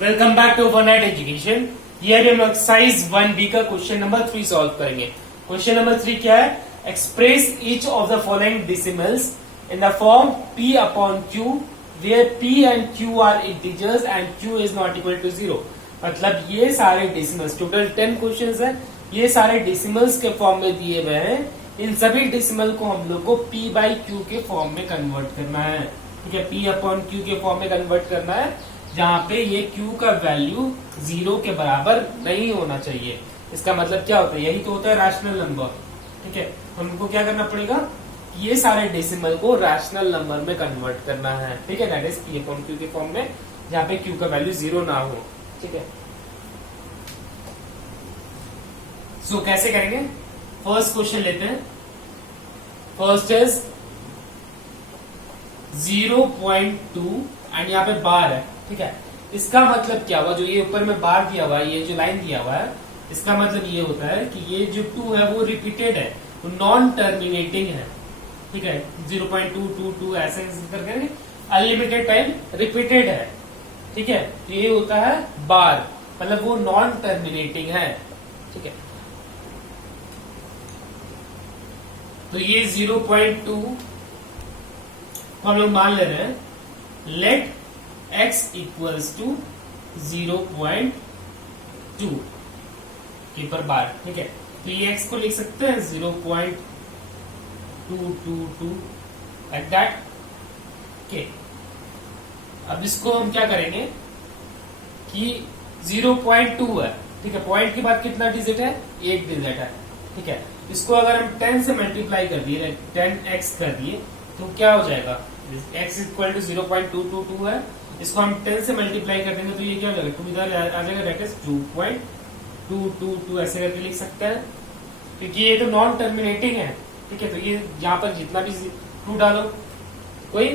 Welcome back to overnight education. ये हम exercise 1B का क्वेश्चन नंबर 3 सॉल्व करेंगे। क्वेश्चन नंबर 3 क्या है? Express each of the following decimals in the form p upon q where p and q are integers and q is not equal to 0। मतलब ये सारे decimals, total 10 questions हैं, ये सारे decimals के फॉर्म में दिए हुए हैं। इन सभी डेसिमल को हम लोग को p बाई q के फॉर्म में कन्वर्ट करना है। ठीक है, p अपॉन q के फॉर्म में कन्वर्ट करना है, जहां पे ये q का वैल्यू 0 के बराबर नहीं होना चाहिए। इसका मतलब क्या होता है? यही तो होता है रैशनल नंबर। ठीक है, हमको क्या करना पड़ेगा? ये सारे डेसिमल को रैशनल नंबर में कन्वर्ट करना है। ठीक है, that is p upon q के फॉर्म में, जहां पे q का वैल्यू 0 ना हो। ठीक है, सो कैसे करेंगे? फर्स्ट क्वेश्चन लेते हैं। फर्स्ट इज 0.2 एंड यहाँ पे बार है। ठीक है, इसका मतलब क्या हुआ? जो ये ऊपर में बार दिया हुआ है, ये जो लाइन दिया हुआ है, इसका मतलब ये होता है कि ये जो 2 है वो रिपीटेड है, वो नॉन टर्मिनेटिंग है। ठीक है, 0.222 ऐसे करके अनलिमिटेड टाइम रिपीटेड है। ठीक है, तो ये होता है बार, मतलब वो नॉन टर्मिनेटिंग है। ठीक है, तो ये 0.2 हम लोग मान ले रहे हैं। लेट x इक्वल्स टू 0.2 पर बार। ठीक है, तो ये x को लिख सकते हैं 0.222 लाइक दैट। ओके, अब इसको हम क्या करेंगे कि 0.2 है। ठीक है, पॉइंट के बाद कितना डिजिट है? 1 डिजिट है। ठीक है, इसको अगर हम 10 से मल्टीप्लाई कर दिए, 10x कर दिए, तो क्या हो जाएगा? x इक्वल टू 0.222 है, इसको हम 10 से मल्टीप्लाई कर देंगे तो ये क्या हो जाएगा? 2 इधर आ जाएगा, दैट इज 2.222 ऐसे करके लिख सकते हैं, क्योंकि ये तो नॉन टर्मिनेटिंग है। ठीक है, तो ये यहाँ पर जितना भी 2 डालो कोई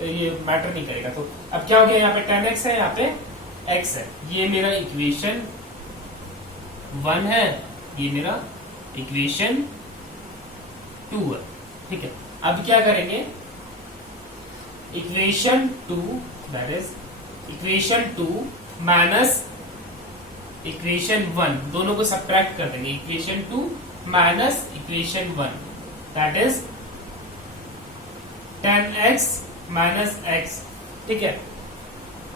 ये मैटर नहीं करेगा। तो अब क्या हो गया? यहाँ पे 10x है, यहाँ पे x है। ये मेरा इक्वेशन 1 है, ये मेरा इक्वेशन 2 है। ठीक है, अब क्या करेंगे? Equation 2 that is equation 2 minus equation 1 दोनों को सब्ट्रैक्ट कर देंगे। Equation 2 minus equation 1 that is 10x minus x। ठीक है,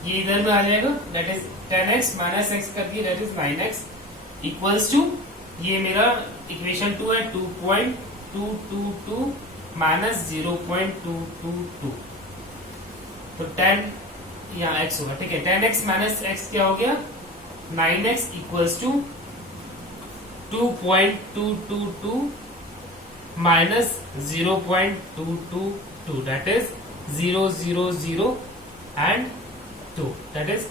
ये इधर में आ जाएगा, that is 10x minus x कर दिए, that is 9x equals to, ये मेरा इक्वेशन 2 है, 2.222 माइनस 0.222, तो 10 यहाँ x होगा। ठीक है, 10x माइनस x क्या हो गया? 9x equals to 2.222 minus 0.222 that is 000 and 2 that is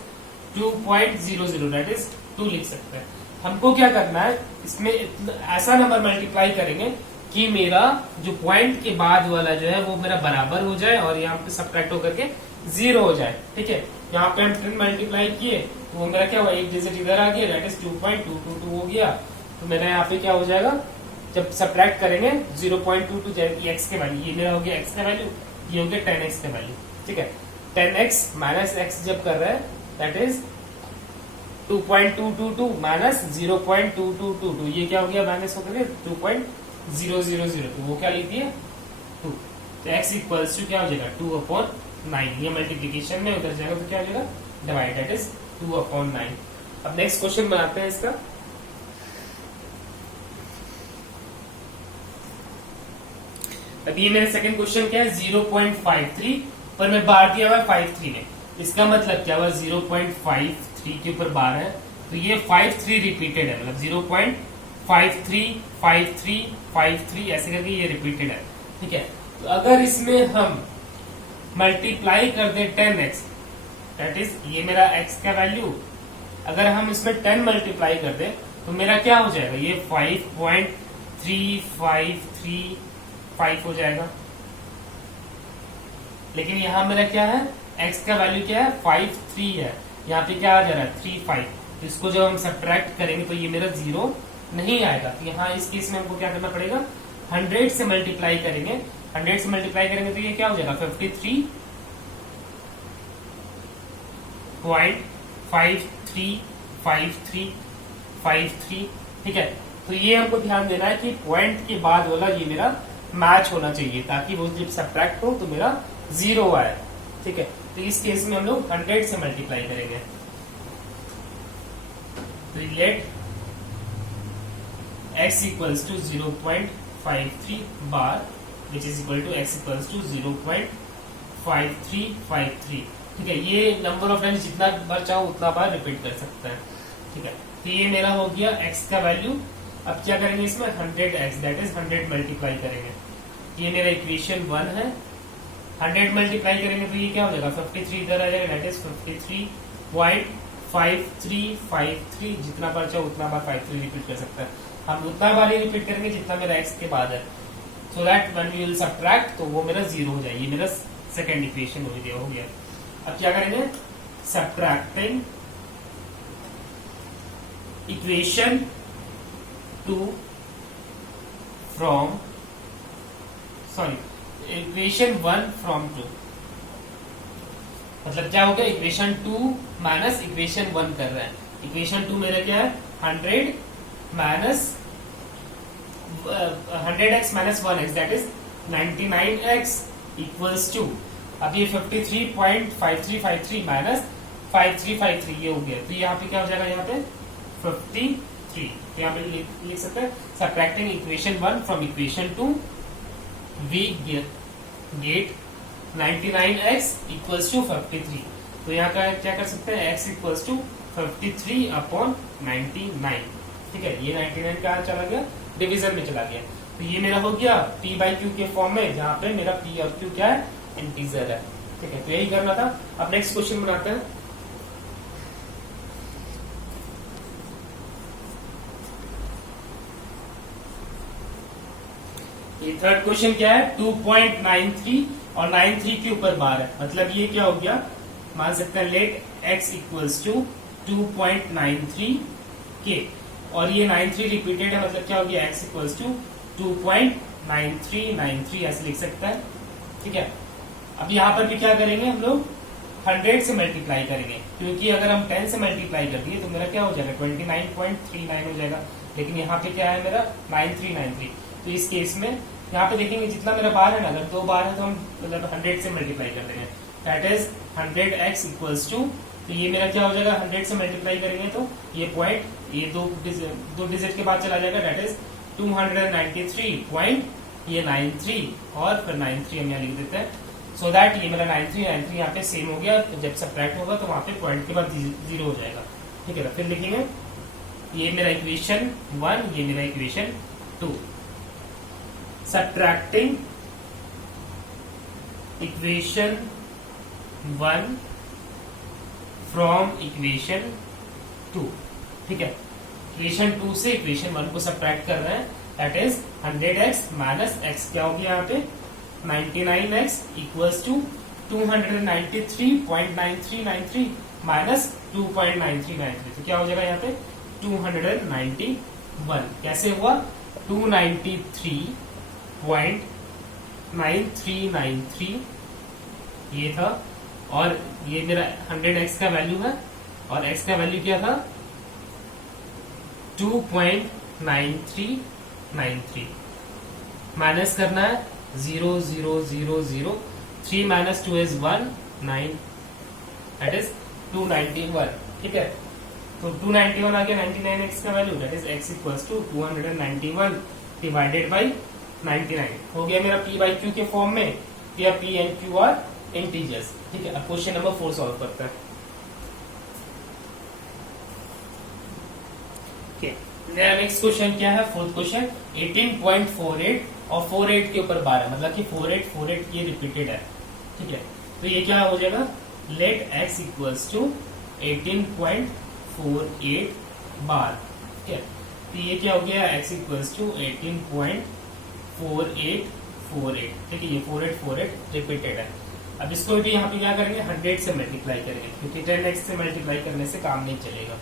2.00 that is 2 लिख सकते हैं। हमको क्या करना है? इसमें ऐसा नंबर मल्टीप्लाई करेंगे कि मेरा जो पॉइंट के बाद वाला जो है वो मेरा बराबर हो जाए और यहाँ पे सब्ट्रैक्ट होकर के 0 हो जाए। ठीक है, यहाँ पे हम 10 मल्टीप्लाई किए तो वो मेरा क्या हुआ? एक डिजिट इधर आ गया, दैट इज 2.222 हो गया। तो मेरा यहाँ पे क्या हो जाएगा? जब सब्ट्रैक्ट करेंगे 0.22 जाएगी x के वैल्यू, ये मेरा हो गया x का वैल्यू, ये हो गया 10x का वैल्यू। ठीक है, 10x माइनस x जब कर रहे हैं दैट इज 2.222 माइनस 0.2222, ये क्या हो गया? माइनस होकर के 2.0002, तो वो क्या लिख दिए? 2। तो x इक्वल्स टू क्या हो जाएगा? 2/9। ये मल्टीप्लीकेशन में उधर जाएगा तो क्या हो जाएगा? Divide, that is 2/9। अब नेक्स्ट क्वेश्चन बनाते हैं इसका। अब ये मेरा सेकंड क्वेश्चन क्या है? 0.53 पर मैं बार दिया हुआ है 53 में। इसका मतलब क्या हुआ? 0.53 के ऊपर बार है, तो ये 53 रिपीटेड है, मतलब 0.53 53 53 ऐसे करके ये रिपीटेड है। ठीक है, तो अगर इसमें हम मल्टीप्लाई कर दे 10x, दैट इज ये मेरा x का वैल्यू, अगर हम इसमें 10 मल्टीप्लाई कर दे तो मेरा क्या हो जाएगा? ये 5.3535 हो जाएगा। लेकिन यहां मेरा क्या है? x का वैल्यू क्या है? 53 है, यहाँ पे क्या आ जा रहा है? 35। तो इसको जब हम सब्ट्रैक्ट करेंगे तो ये मेरा 0 नहीं आएगा। तो यहाँ इस केस में हमको क्या करना पड़ेगा? 100 से मल्टीप्लाई करेंगे, 100 से मल्टीप्लाई करेंगे तो ये क्या हो जाएगा? 53 .535353, ठीक है। तो ये हमको ध्यान देना है कि पॉइंट के बाद वाला ये मेरा मैच होना चाहिए, ताकि वो जब सब्ट्रैक्ट हो तो मेरा 0 आए, ठीक है। तो इस केस में हम लोग 100 से मल्टीप्लाई करेंगे। तो let x equals to 0.53 bar which is equal to x equals to 0.5353, ठीक है। ये नंबर ऑफ टाइम्स जितना बार चाहो उतना बार रिपीट कर सकते हैं, ठीक है। तो ये मेरा हो गया x का वैल्यू। अब क्या करेंगे इसमें 100x दैट इज 100 मल्टीप्लाई करेंगे। ये मेरा इक्वेशन 1 है। 100 मल्टीप्लाई करेंगे तो ये क्या हो जाएगा 53 इधर आ जाएगा दैट इज 53.5353, जितना बार चाहो उतना बार 53 रिपीट कर सकता है। हम उतना बार ही रिपीट करेंगे जितना मेरा x के बाद है, so that when we will subtract तो वो मेरा 0 हो जाएगी। मेरा सेकंड इक्वेशन हो गया। अब क्या करेंगे subtracting equation 2 from equation 1 from 2, मतलब क्या हो गया इक्वेशन 2 माइनस इक्वेशन 1 कर रहे हैं। इक्वेशन 2 मेरा क्या है 100 minus 100x minus 1x that is 99x equals to, अब ये 53.5353 माइनस 5353 ये हो गया। तो यहाँ पे क्या हो जाएगा यहाँ पे 53, तो यहाँ पे लिख सकते हैं subtracting equation 1 from equation 2 we get 99x equals to 53। तो यहाँ का क्या कर सकते हैं x इक्वल्स टू 53/99, ठीक है। ये 99 कहाँ चला गया डिवीजन में चला गया। तो ये मेरा हो गया p बाई क्यू के फॉर्म में, जहाँ पे मेरा p और q क्या है इंटीजर है, ठीक है। तो यही करना था। अब नेक्स्ट क्वेश्चन बनाते हैं। ये थर्ड क्वेश्चन क्या है 2.93 और 93 के ऊपर बार है, मतलब ये क्या हो गया मान सकते हैं लेट x इक्वल्स टू 2.93 के, और ये 93 रिपीटेड है, मतलब क्या हो गया x इक्वल्स टू 2.9393 ऐसे लिख सकता है, ठीक है। अब यहाँ पर भी क्या करेंगे हम लोग 100 से मल्टीप्लाई करेंगे, क्योंकि अगर हम 10 से मल्टीप्लाई कर दिए तो मेरा क्या हो जाएगा 29.39 हो जाएगा, लेकिन यहाँ पे क्या है मेरा 9393। तो इस केस में यहाँ पे देखेंगे जितना मेरा बार है ना, अगर 2 बार है तो हम मतलब 100 से मल्टीप्लाई कर देंगे that is 100x equals to, तो ये मेरा क्या हो जाएगा 100 से मल्टीप्लाई करेंगे तो ये पॉइंट ये दो डिजिट के बाद चला जाएगा दैट इज 293.93 और फिर 93 हम यहाँ लिख देते हैं, सो दैट ये मेरा 93 यहाँ पे सेम हो गया। तो जब सब्ट्रैक्ट होगा तो वहां पे पॉइंट के बाद 0 हो जाएगा, ठीक है। फिर लिखेंगे ये मेरा इक्वेशन 1 ये मेरा equation 2। Subtracting equation 1 from equation 2, ठीक है। इक्वेशन 2 से इक्वेशन 1 को सब्ट्रैक्ट कर रहे हैं that is 100x minus x क्या हो गया यहाँ पे 99x इक्वल्स टू 293.9393 माइनस 2.9393, तो क्या हो जाएगा यहाँ पे 291। कैसे हुआ 293.9393 ये था, और ये मेरा 100x का वैल्यू है और x का वैल्यू क्या था 2.9393, माइनस करना है 0 0 0 0, 3 माइनस 2 इज 1 9 दैट इज 291, ठीक है। तो 291 आ गया 99x का value that is x equals to 291 divided by 99 हो गया मेरा p बाई क्यू के फॉर्म में, या p and q are integers, ठीक है। अब क्वेश्चन नंबर 4 सॉल्व करते हैं। नेक्स्ट क्वेश्चन क्या है फोर्थ क्वेश्चन 18.48 और 48 के ऊपर बार है, मतलब कि 48 ये रिपीटेड है, ठीक है। तो ये क्या हो जाएगा लेट x इक्वल्स टू 18.48 बार, ठीक है। तो ये क्या हो गया x इक्वल्स टू 18.4848, ठीक है। ये 4848 रिपीटेड है। अब इसको भी यहाँ पे क्या करेंगे 100 से मल्टीप्लाई करेंगे, क्योंकि 10x से मल्टीप्लाई करने से काम नहीं चलेगा,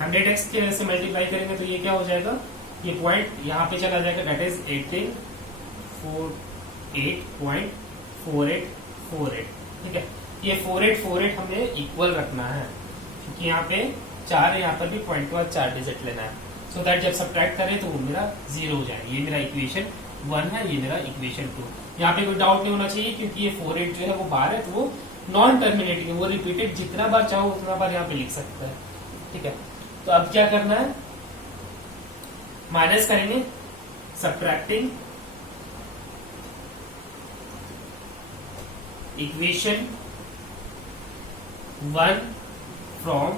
100x के से मल्टीप्लाई करेंगे तो ये क्या हो जाएगा ये पॉइंट यहाँ पे चला जाएगा दैट इज 1848.4848, ठीक है। ये 4848 हमें इक्वल रखना है, क्योंकि यहाँ पे 4 है, यहाँ पर भी पॉइंट के बाद 4 डिजिट लेना है, सो दैट जब सब्ट्रैक्ट करें तो वो मेरा 0 हो जाए। ये मेरा इक्वेशन 1 है, ये मेरा इक्वेशन 2। यहाँ पे कोई डाउट नहीं होना चाहिए, क्योंकि ये 48 जो है वो बार है, तो वो नॉन टर्मिनेटिंग है, वो रिपीटेड जितना बार चाहो उतना बार यहाँ पे लिख सकता है। ठीक है, तो अब क्या करना है, माइनस करेंगे, सब्ट्रैक्टिंग इक्वेशन 1 फ्रॉम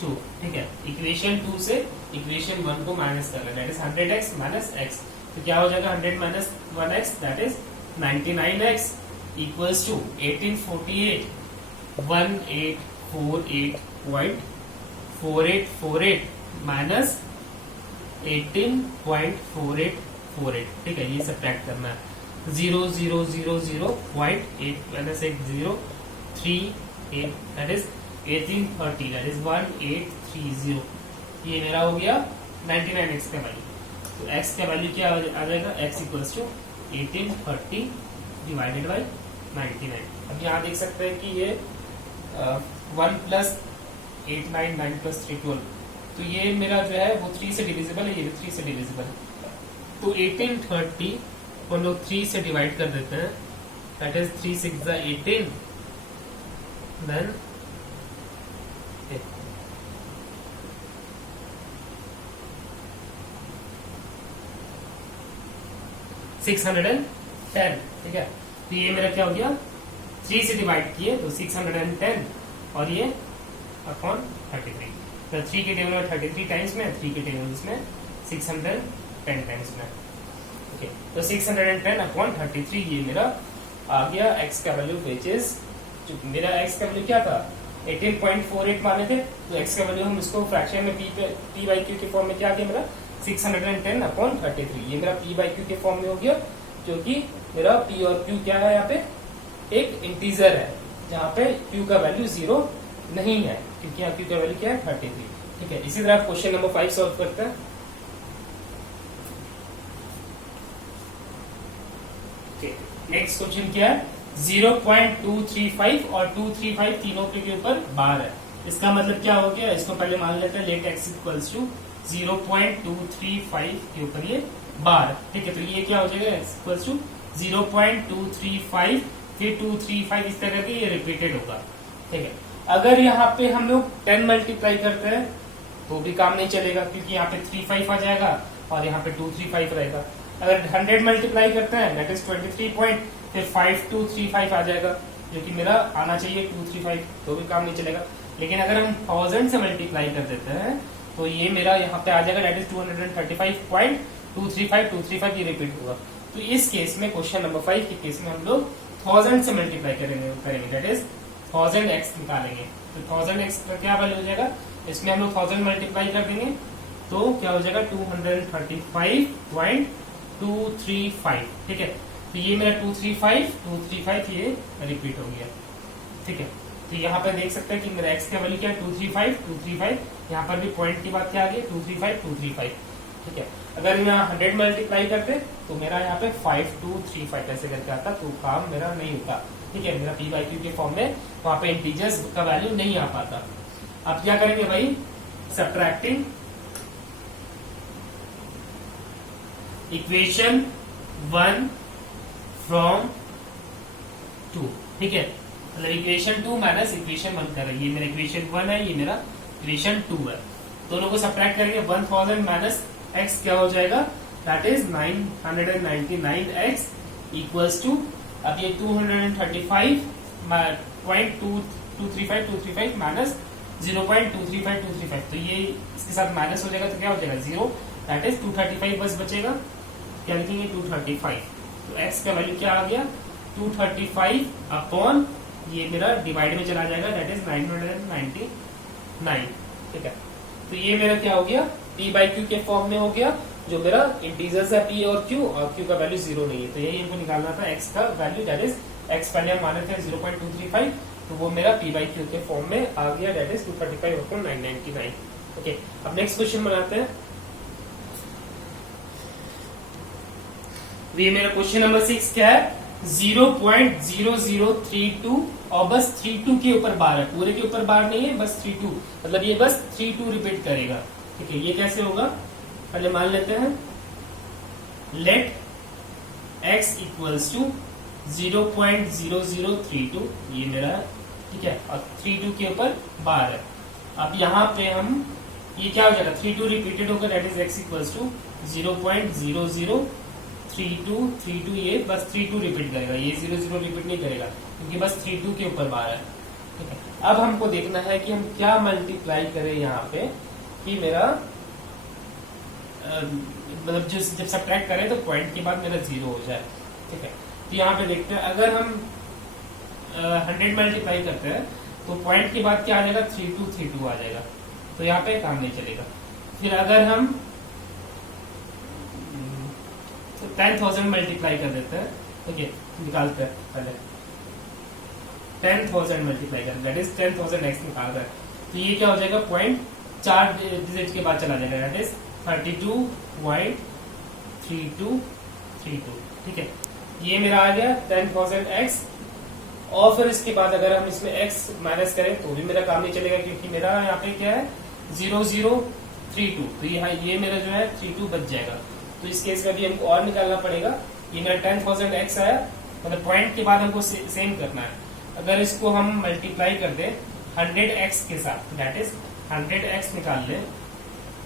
2। ठीक है, इक्वेशन 2 से इक्वेशन 1 को माइनस कर लेना, that is 100x minus x। तो क्या हो जाएगा 100 minus 1x, that is 99x equals to 1848 1848.4848 minus 18.4848। ठीक है, ये सब्ट्रैक्ट करना है, 0.8 minus 1038, that is 1830, that is 1830। ये मेरा हो गया 99x का वैल्यू। तो x का वैल्यू क्या आ जाएगा, x equals to 1830 divided by 99। अब यहाँ देख सकते हैं कि ये 1 प्लस 899 प्लस 312, तो ये मेरा जो है वो 3 से डिविजिबल है, ये भी 3 से डिविजिबल है। तो 1830 को हम लोग 3 से डिवाइड कर देते हैं, दैट इज 3 6 18, देन 610। ठीक है, तो ये मेरा क्या हो गया, 3 से डिवाइड किए तो 610 और ये अपॉन 33। तो 3 के टेबल में 33 टाइम्स में, 3 के टेबल में 610 टाइम्स में। ओके, तो 610 अपॉन 33 ये मेरा आ गया x का वैल्यू, विच इज मेरा x का वैल्यू क्या था 18.48 माने थे, तो x का वैल्यू हम इसको फ्रैक्शन में p बाई क्यू के फॉर्म में क्या आ गया मेरा 610 अपॉन 33। ये मेरा p बाई क्यू के फॉर्म में हो गया, क्योंकि मेरा p और q क्या है, यहाँ पे एक इंटीजर है जहाँ पे q का वैल्यू 0 नहीं है, क्योंकि यहाँ q का वैल्यू क्या है 33। ठीक है, इसी तरह क्वेश्चन नंबर 5 सॉल्व करते हैं। नेक्स्ट क्वेश्चन क्या है, 0.235 और 235 तीनों के ऊपर बार है। इसका मतलब क्या हो गया, इसको पहले मान लेते हैं, लेट x इक्वल्स टू 0.235 के ऊपर ये बार। ठीक है, तो ये क्या हो जाएगा, x इक्वल्स टू 0.235 फिर 235 इस तरह के ये रिपीटेड होगा। ठीक है, अगर यहाँ पे हम लोग 10 मल्टीप्लाई करते हैं तो भी काम नहीं चलेगा, क्योंकि यहाँ पे 35 आ जाएगा और यहाँ पे 235 रहेगा। अगर 100 मल्टीप्लाई करते हैं दैट इज 23 पॉइंट, फिर 5235 आ जाएगा, जो कि मेरा आना चाहिए 235, तो भी काम नहीं चलेगा। लेकिन अगर हम 1000 से मल्टीप्लाई कर देते हैं तो ये मेरा यहाँ पे आ जाएगा, दैट इज 235.235 ये रिपीट होगा। तो इस केस में, क्वेश्चन नंबर 5 के केस में हम लोग 1000 से मल्टीप्लाई करेंगे, दैट इज 1000x निकालेंगे। तो 1000x का क्या वैल्यू हो जाएगा, इसमें हम लोग 1000 मल्टीप्लाई कर देंगे तो क्या हो जाएगा 235.235। ठीक है, तो ये मेरा 235 ये रिपीट हो गया। ठीक है, तो यहाँ पे देख सकते हैं कि मेरा x का वैल्यू क्या है 235। यहाँ पर भी पॉइंट की बात क्या आ गई 235। ठीक है, अगर यहाँ 100 मल्टीप्लाई करते तो मेरा यहाँ पे 5235 ऐसे करके आता, तो काम मेरा नहीं होता। ठीक है, मेरा p बाई क्यू के फॉर्म में वहां पे इंटीजर्स का वैल्यू नहीं आ पाता। अब क्या करेंगे भाई, सब्ट्रैक्टिंग इक्वेशन 1 फ्रॉम 2। ठीक है, मतलब इक्वेशन 2 माइनस इक्वेशन 1 कर रहा है, ये मेरा इक्वेशन 1 है, ये मेरा इक्वेशन 2 है। दोनों को सब्ट्रैक्ट करेंगे, 1000 माइनस x क्या हो जाएगा, that is 999x equals to, अब ये 235.235 माइनस 0.235, तो ये इसके साथ माइनस हो जाएगा, तो क्या हो जाएगा 0, दैट इज 235 बस बचेगा। क्या लिखेंगे 235, तो x का वैल्यू क्या आ गया 235 अपॉन ये मेरा डिवाइड में चला जाएगा, दैट इज 999। ठीक है, तो ये मेरा क्या हो गया p बाई क्यू के फॉर्म में हो गया, जो मेरा इंटीजर्स है p और q का वैल्यू 0 नहीं है, तो यही हमको निकालना था x का वैल्यू, दैट इज x पहले हम माने थे 0.235, तो वो मेरा p बाई क्यू के फॉर्म में आ गया, दैट इज 235 अपॉन 999। ओके, अब नेक्स्ट क्वेश्चन बनाते हैं। ये मेरा क्वेश्चन नंबर 6 क्या है, 0.0032 और बस 32 के ऊपर बार है, पूरे के ऊपर बार नहीं है, बस 32, मतलब ये बस 32 रिपीट करेगा। ठीक है, ये कैसे होगा, पहले मान लेते हैं लेट x इक्वल्स टू 0.0032, ये मेरा है, ठीक है, और 32 के ऊपर बार है। अब यहाँ पे हम ये क्या हो जाएगा, 32 रिपीटेड होगा, that is x equals to 0.0032, ये बस 32 रिपीट करेगा, ये 00 रिपीट नहीं करेगा क्योंकि बस 32 के ऊपर बार है। ठीक है, अब हमको देखना है कि हम क्या मल्टीप्लाई करें यहाँ पे कि मेरा मतलब जब सब्ट्रैक्ट करें तो पॉइंट के बाद मेरा 0 हो जाए। ठीक है, तो यहाँ पे देखते हैं, अगर हम 100 मल्टीप्लाई करते हैं तो पॉइंट के बाद क्या आ जाएगा, 3232 आ जाएगा, तो यहाँ पे काम नहीं चलेगा। फिर अगर हम 10,000 मल्टीप्लाई कर देते हैं, ठीक है, निकालते हैं पहले 10,000 मल्टीप्लाई कर, दैट इज 10,000 एक्स निकाल रहा है, तो ये क्या हो जाएगा, पॉइंट 4 डिजिट के बाद चला जाएगा, दैट इज 32.3232। ठीक है, ये मेरा आ गया 10,000 एक्स, और फिर इसके बाद अगर हम इसमें x माइनस करें तो भी मेरा काम नहीं चलेगा क्योंकि मेरा यहाँ पे क्या है 0032, तो ये मेरा जो है 32 बच जाएगा। तो इस केस में भी हमको और निकालना पड़ेगा, ये मेरा 10,000 x आया, मतलब पॉइंट के बाद हमको सेम करना है। अगर इसको हम मल्टीप्लाई कर दे 100x के साथ, दैट इज 100x निकाल ले,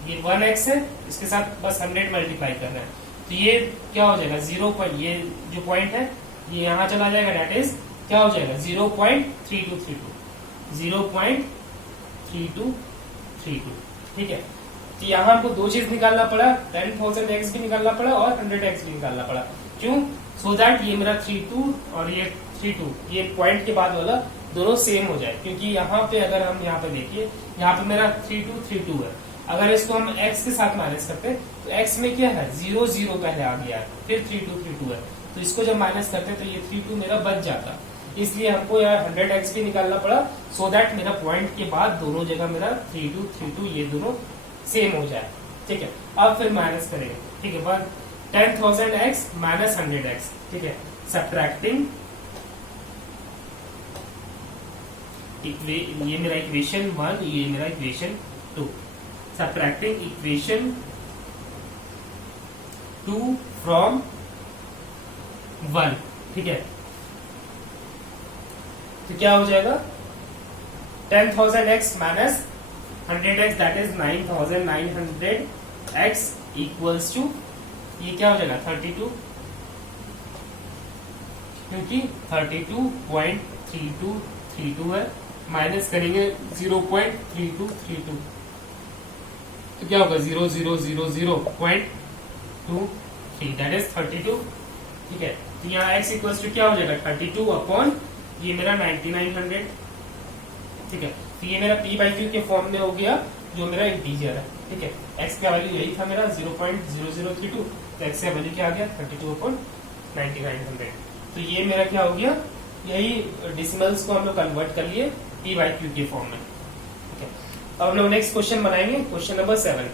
ये 1x है, इसके साथ बस 100 मल्टीप्लाई कर रहे हैं, तो ये क्या हो जाएगा 0. ये जो पॉइंट है ये यहाँ चला जाएगा, दैट इज क्या हो जाएगा 0.3232। ठीक है, तो यहाँ हमको दो चीज निकालना पड़ा, 10,000x भी निकालना पड़ा और 100x भी निकालना पड़ा। क्यों? सो दैट ये मेरा 32 और ये 32, ये पॉइंट के बाद वाला दोनों सेम हो जाए, क्योंकि यहाँ पे अगर हम यहाँ पे देखिए, यहाँ पे मेरा 3232 है, अगर इसको हम x के साथ माइनस करते तो x में क्या है 00 पहले आ गया है, फिर 3232 है, तो इसको जब माइनस करते तो ये 32 मेरा बच जाता, इसलिए हमको यार 100x भी निकालना पड़ा, सो दैट मेरा पॉइंट के बाद दोनों जगह मेरा 3232 ये दोनों सेम हो जाए। ठीक है, अब फिर माइनस करेंगे। ठीक है, बाद 10,000x माइनस 100x। ठीक है, सब्ट्रैक्टिंग, ये मेरा इक्वेशन 1, ये मेरा इक्वेशन 2, सब्ट्रैक्टिंग इक्वेशन 2 फ्रॉम 1। ठीक है, तो क्या हो जाएगा 10,000x minus 100x, that is 9,900x equals to, ये क्या हो जाएगा 32, क्योंकि 32.3232 है, माइनस करेंगे 0.3232, तो क्या होगा 0.0000.23, दैट इज 32। ठीक है, तो यहाँ x इक्वल्स टू क्या हो जाएगा 32 अपॉन ये मेरा 9,900। ठीक है, तो ये मेरा p/q के फॉर्म में हो गया, जो मेरा इंटीजर है। ठीक है, x का वैल्यू यही था मेरा 0.0032, तो x का वैल्यू क्या आ गया 32/9,900। तो ये मेरा क्या हो गया, यही डिसिमल्स को हम लोग कन्वर्ट कर लिए p/q के फॉर्म में। ठीक है, अब हम लोग नेक्स्ट क्वेश्चन बनाएंगे, क्वेश्चन नंबर 7।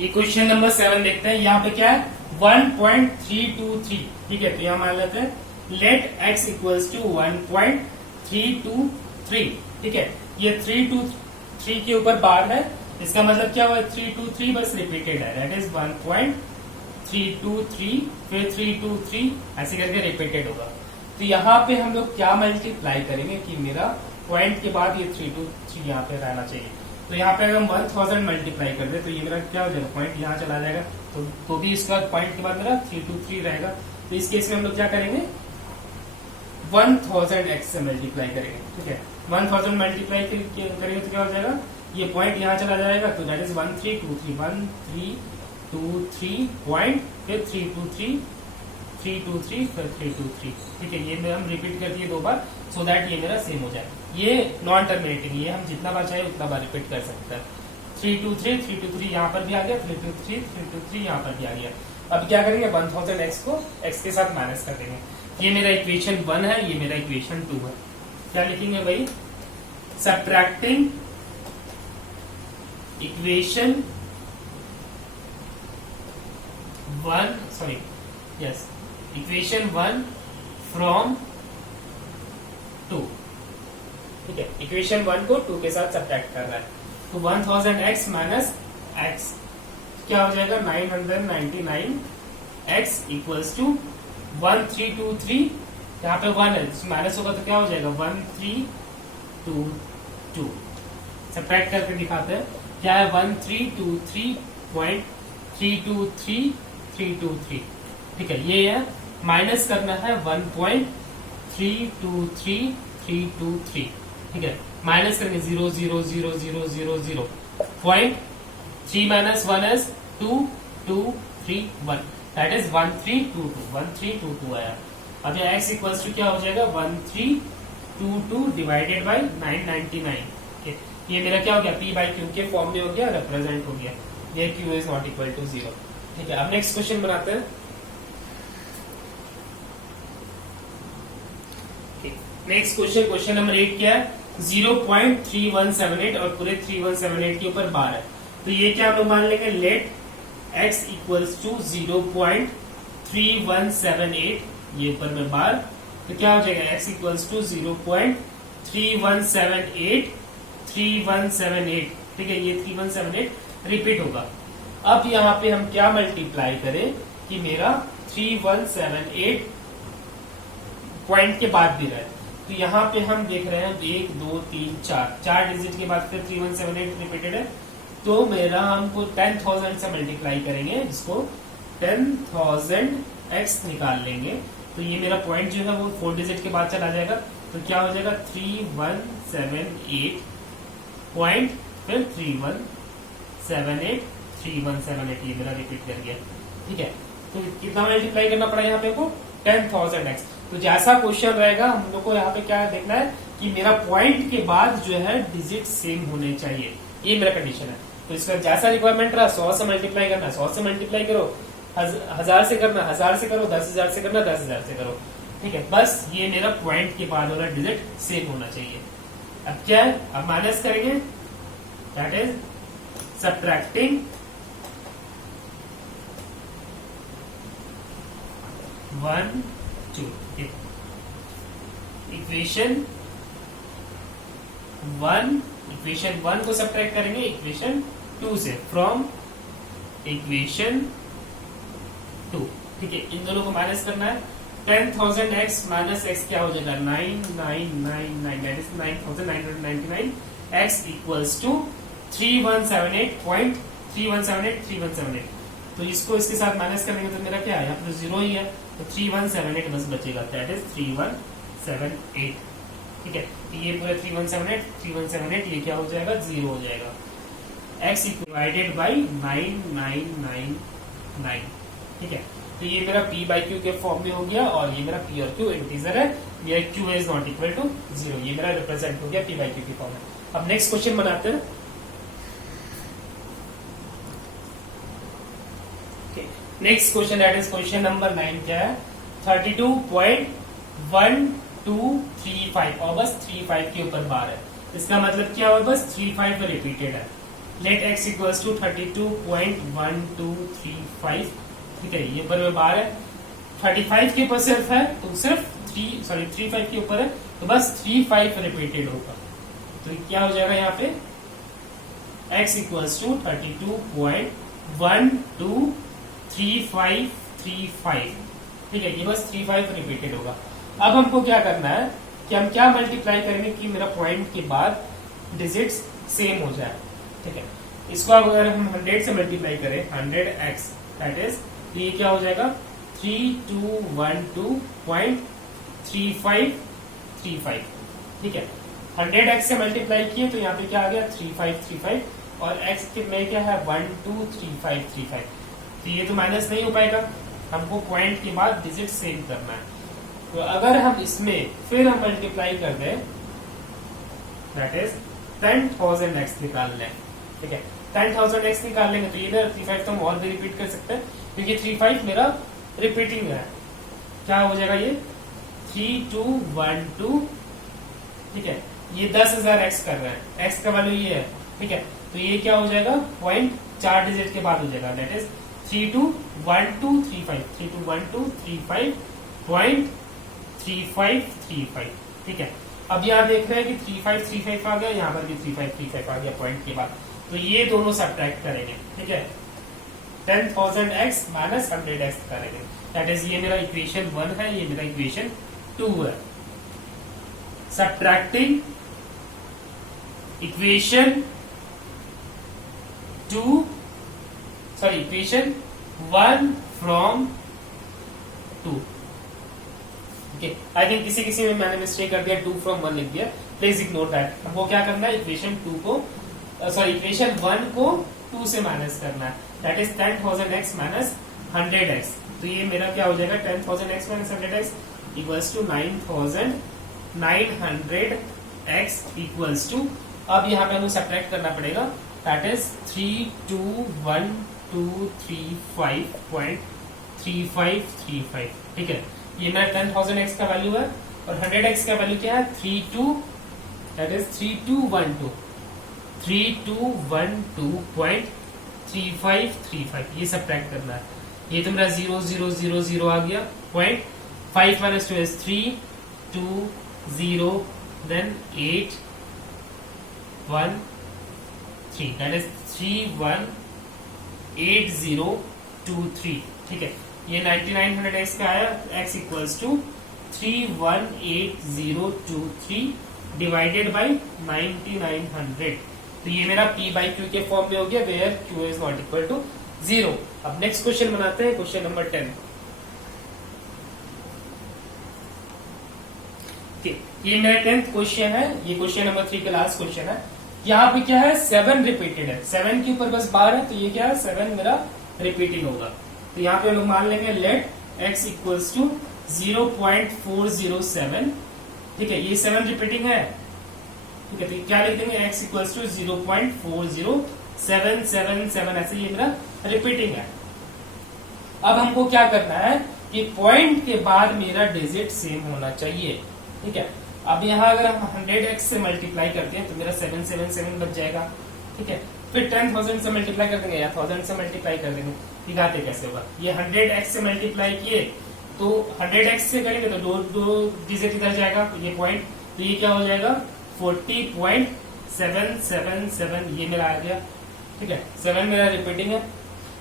ये क्वेश्चन नंबर 7 देखते हैं, यहाँ पे क्या है 1.323। ठीक है, तो यहाँ मान लेते हैं लेट x इक्वल्स टू 1.323। ठीक है, ये 323 के ऊपर बार है, इसका मतलब क्या हुआ 323 बस रिपीटेड है, दैट इज 1.323, फिर 323 ऐसे करके रिपीटेड होगा। तो यहाँ पे हम लोग क्या मल्टीप्लाई करेंगे कि मेरा पॉइंट के बाद ये 323 यहाँ पे रहना चाहिए, तो यहाँ पे अगर हम 1000 मल्टीप्लाई कर दे तो ये मेरा क्या हो जाएगा, पॉइंट यहाँ चला जाएगा, तो भी इसका पॉइंट के बाद मेरा 323 रहेगा। तो इस केस में हम लोग क्या करेंगे 1000x से मल्टीप्लाई करेंगे। ठीक है, 1000 मल्टीप्लाई करेंगे तो क्या हो जाएगा, ये पॉइंट यहाँ चला जाएगा, तो दैट इज 1323 पॉइंट, फिर 323 323 फिर 323। ठीक है, ये हम रिपीट कर दिए 2 बार, सो दैट ये मेरा सेम हो जाए। ये नॉन टर्मिनेटिंग, ये हम जितना बार चाहे उतना बार रिपीट कर सकते हैं। 323 यहाँ पर भी आ गया, 323 यहाँ पर भी आ गया। अब क्या करेंगे 1000x को x के साथ माइनस कर देंगे। ये मेरा इक्वेशन 1 है, ये मेरा इक्वेशन 2 है। क्या लिखेंगे भाई, subtracting equation one sorry yes equation 1 from 2, ठीक है। इक्वेशन 1 को 2 के साथ सब्ट्रैक्ट कर रहा है, तो 1000x माइनस x क्या हो जाएगा 999 x इक्वल्स टू 1323, यहाँ पे 1 है माइनस होगा तो क्या हो जाएगा 1322। सब्ट्रैक्ट करके दिखाते हैं क्या है 1323.323323, ठीक है। ये है माइनस करना है 1.323323, ठीक है। माइनस करके 0 0 0 0 0 0 point 3 minus 1 is 2 2 3 1, that is 1322 आया। अब ये x इक्वल्स टू क्या हो जाएगा 1322 डिवाइडेड बाई 999, ये मेरा क्या हो गया p बाई क्यू के फॉर्म में हो गया, रिप्रेजेंट हो गया, ये q is not equal to 0, ठीक है। अब नेक्स्ट क्वेश्चन बनाते हैं। नेक्स्ट क्वेश्चन नंबर 8 क्या है 0.3178 और पूरे 3178 के ऊपर बार है, तो ये क्या हम लोग मान लेंगे लेट x इक्वल्स टू 0.3178, ये ऊपर में बार, तो क्या हो जाएगा x इक्वल्स टू 0.3178, ठीक है। ये 3178 रिपीट होगा। अब यहाँ पे हम क्या मल्टीप्लाई करें कि मेरा 3178 पॉइंट के बाद भी रहे, तो यहाँ पे हम देख रहे हैं 1 2 3 4 डिजिट के बाद फिर 3178 रिपीटेड है, तो मेरा हमको 10,000 से मल्टीप्लाई करेंगे, जिसको 10,000 x निकाल लेंगे, तो ये मेरा पॉइंट जो है वो 4 डिजिट के बाद चला जाएगा, तो क्या हो जाएगा 3178 पॉइंट फिर 3178 ये मेरा रिपीट कर गया, ठीक है। तो कितना मल्टीप्लाई करना पड़ा यहाँ पे को 10,000x। तो जैसा क्वेश्चन रहेगा हम लोग को यहाँ पे क्या देखना है कि मेरा पॉइंट के बाद जो है डिजिट सेम होने चाहिए, ये मेरा कंडीशन है। तो इसका जैसा रिक्वायरमेंट रहा 100 से मल्टीप्लाई करना 100 से मल्टीप्लाई करो, 1000 से करना 1000 से करो, 10,000 से करना 10,000 से करो, ठीक है। बस ये मेरा पॉइंट के बाद वाला डिजिट सेम होना चाहिए। अब क्या है, अब माइनस करेंगे, दैट इज सब्ट्रैक्टिंग 1 2, इक्वेशन 1 को सब्ट्रैक्ट करेंगे इक्वेशन 2 से, फ्रॉम इक्वेशन 2, ठीक है। इन दोनों को माइनस करना है, 10,000x माइनस x क्या हो जाएगा 9999, that is 9,999 x equals to 3178.3178 तो इसको इसके साथ माइनस करेंगे तो मेरा क्या है, यहाँ पे 0 ही है, तो 3178 बस बचेगा, दैट इज 3178, ठीक है। तो ये पूरा 3178 ये क्या हो जाएगा 0 हो जाएगा, x डिवाइडेड बाई 9999, ठीक है। तो ये मेरा p बाई क्यू के फॉर्म में हो गया, और ये मेरा p और q इंटीजर है, मेरा q is not equal to 0, ये मेरा रिप्रेजेंट हो गया p बाई क्यू के फॉर्म में। अब नेक्स्ट क्वेश्चन बनाते हैं। Next question that is question number 9 क्या है 32.1235 और बस 35 के ऊपर बार है, इसका मतलब क्या हुआ बस 35 रिपीटेड है। लेट x इक्वल्स टू 32.1235, ठीक है। ये ऊपर में बार है, 35 के ऊपर सिर्फ है तो सिर्फ 35 के ऊपर है, तो बस 35 रिपीटेड होगा, तो क्या हो जाएगा यहाँ पे x इक्वल्स टू 32.1235, ठीक है। ये बस 35 रिपीटेड होगा। अब हमको क्या करना है कि हम क्या मल्टीप्लाई करेंगे कि मेरा पॉइंट के बाद डिजिट्स सेम हो जाए, ठीक है। इसको अगर हम 100 से मल्टीप्लाई करें 100x, दैट इज ये क्या हो जाएगा 3212.3535, ठीक है। 100x से मल्टीप्लाई किए तो यहाँ पे क्या आ गया 3535, और x में क्या है 123535, तो ये तो माइनस नहीं हो पाएगा, हमको पॉइंट के बाद डिजिट सेम करना है। तो अगर हम इसमें फिर हम मल्टीप्लाई कर दें, दैट इज 10,000x निकाल लें, ठीक है। 10,000x निकाल लेंगे तो ये 35 तो हम और भी रिपीट कर सकते हैं, क्योंकि 35 मेरा रिपीटिंग है, क्या हो जाएगा ये 3212, ठीक है। ये 10,000x कर रहे हैं, x का वैल्यू ये है, ठीक है। तो ये क्या हो जाएगा पॉइंट 4 डिजिट के बाद हो जाएगा, दैट इज 321235 ठीक है। अब यहाँ देख रहे हैं कि 3535 आ गया, यहाँ पर भी 3535 आ गया पॉइंट के बाद, तो ये दोनों सब्ट्रैक्ट करेंगे, ठीक है। 10,000x माइनस 100x करेंगे, दैट इज ये मेरा इक्वेशन 1 है, ये मेरा इक्वेशन 2 है। Subtracting equation 1 from 2। Okay, I think किसी में मैंने मिस्टेक कर दिया, 2 फ्रॉम 1 लिख दिया, प्लीज इग्नोर दैट। वो क्या करना है, इक्वेशन 1 को 2 से माइनस करना है, that is 10,000x minus 100x। तो ये मेरा क्या हो जाएगा, 10,000x minus 100x equals to 9,900x equals to, अब यहाँ पे हमें सब्ट्रैक्ट करना पड़ेगा, दैट इज 321235.3535 ठीक है। ये मेरा 10,000x का वैल्यू है और 100x का वैल्यू क्या है, 3212.3535 ये सब्ट्रैक्ट करना है। ये तो मेरा 0,0,0,0 आ गया, point 5 minus 2 is 3, 2, 0, then 8, 1, 3, that is 318023 ठीक है। ये 9900x का आया, x equals to 318023 divided by 9900, तो ये मेरा p बाई q के फॉर्म में हो गया, where q is not equal to 0। अब नेक्स्ट क्वेश्चन बनाते हैं, क्वेश्चन नंबर 10। ये मेरा 10th क्वेश्चन है, ये क्वेश्चन नंबर 3 का लास्ट क्वेश्चन है। यहाँ पे क्या है, 7 रिपीटेड है, 7 के ऊपर बस बार है, तो ये क्या है, 7 मेरा रिपीटिंग होगा। तो यहाँ पे लोग मान लेंगे लेट x इक्वल्स टू 0.407 ठीक है, ये 7 रिपीटिंग है, ठीक है। तो क्या लिख देंगे, x इक्वल्स टू 0.40777, ऐसे ये मेरा रिपीटिंग है। अब हमको क्या करना है कि पॉइंट के बाद मेरा डिजिट सेम होना चाहिए, ठीक है। अब यहाँ अगर हम 100x से मल्टीप्लाई करते हैं तो मेरा 777 बच जाएगा, ठीक है। फिर 10,000 से मल्टीप्लाई कर देंगे या 1000 से मल्टीप्लाई कर देंगे, दिखाते कैसे होगा। ये 100x से मल्टीप्लाई किए तो 100x से करेंगे तो दो डिजिट इधर जाएगा, तो ये पॉइंट, तो ये क्या हो जाएगा 40.777, ये मेरा आ गया, ठीक है। 7 मेरा रिपीटिंग है,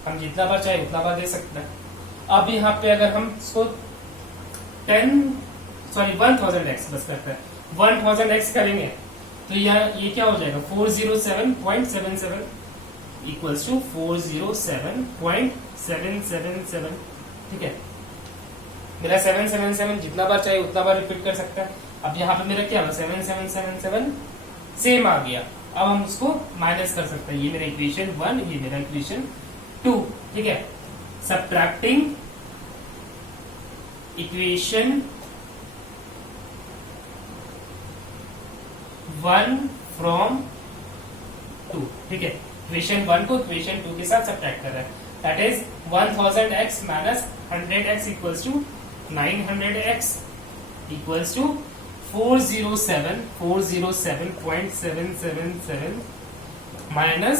हम जितना बार चाहे उतना बार दे सकते हैं। अब यहाँ पे अगर हम इसको 1000x बस करते हैं, 1000x करेंगे तो ये क्या हो जाएगा, 407.77 इक्वल्स टू 407.777 ठीक है। मेरा 777 जितना बार चाहिए उतना बार रिपीट कर सकता है। अब यहाँ पे मेरा क्या होगा, 7777 सेम आ गया। अब हम उसको माइनस कर सकते हैं, ये मेरा इक्वेशन 1, ये मेरा इक्वेशन 2 ठीक है। सब्ट्रैक्टिंग इक्वेशन 1 फ्रॉम 2 ठीक है। इक्वेशन 1 को इक्वेशन 2 के साथ सब्ट्रैक्ट कर रहा है, that is 1000x minus 100x equals to 900x equals to 407.777 minus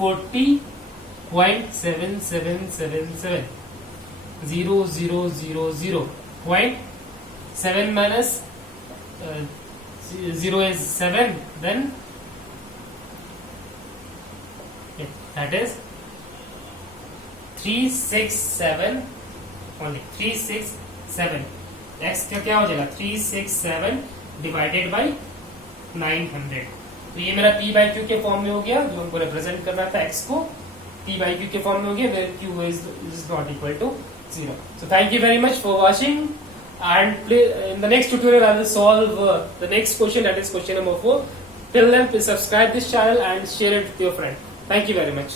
40.777 0.7 minus 0 is 7, then that is 367 only, 367 x का क्या हो जाएगा 367 डिवाइडेड बाई 900। तो ये मेरा p बाई क्यू के फॉर्म में हो गया, जो हमको रिप्रेजेंट करना था x को p बाई क्यू के फॉर्म में हो गया, where q is not equal to 0. So thank you very much for watching, and in the next tutorial I will solve the next question, that is question number 4. Till then, please subscribe this channel and share it with your friend. Thank you very much.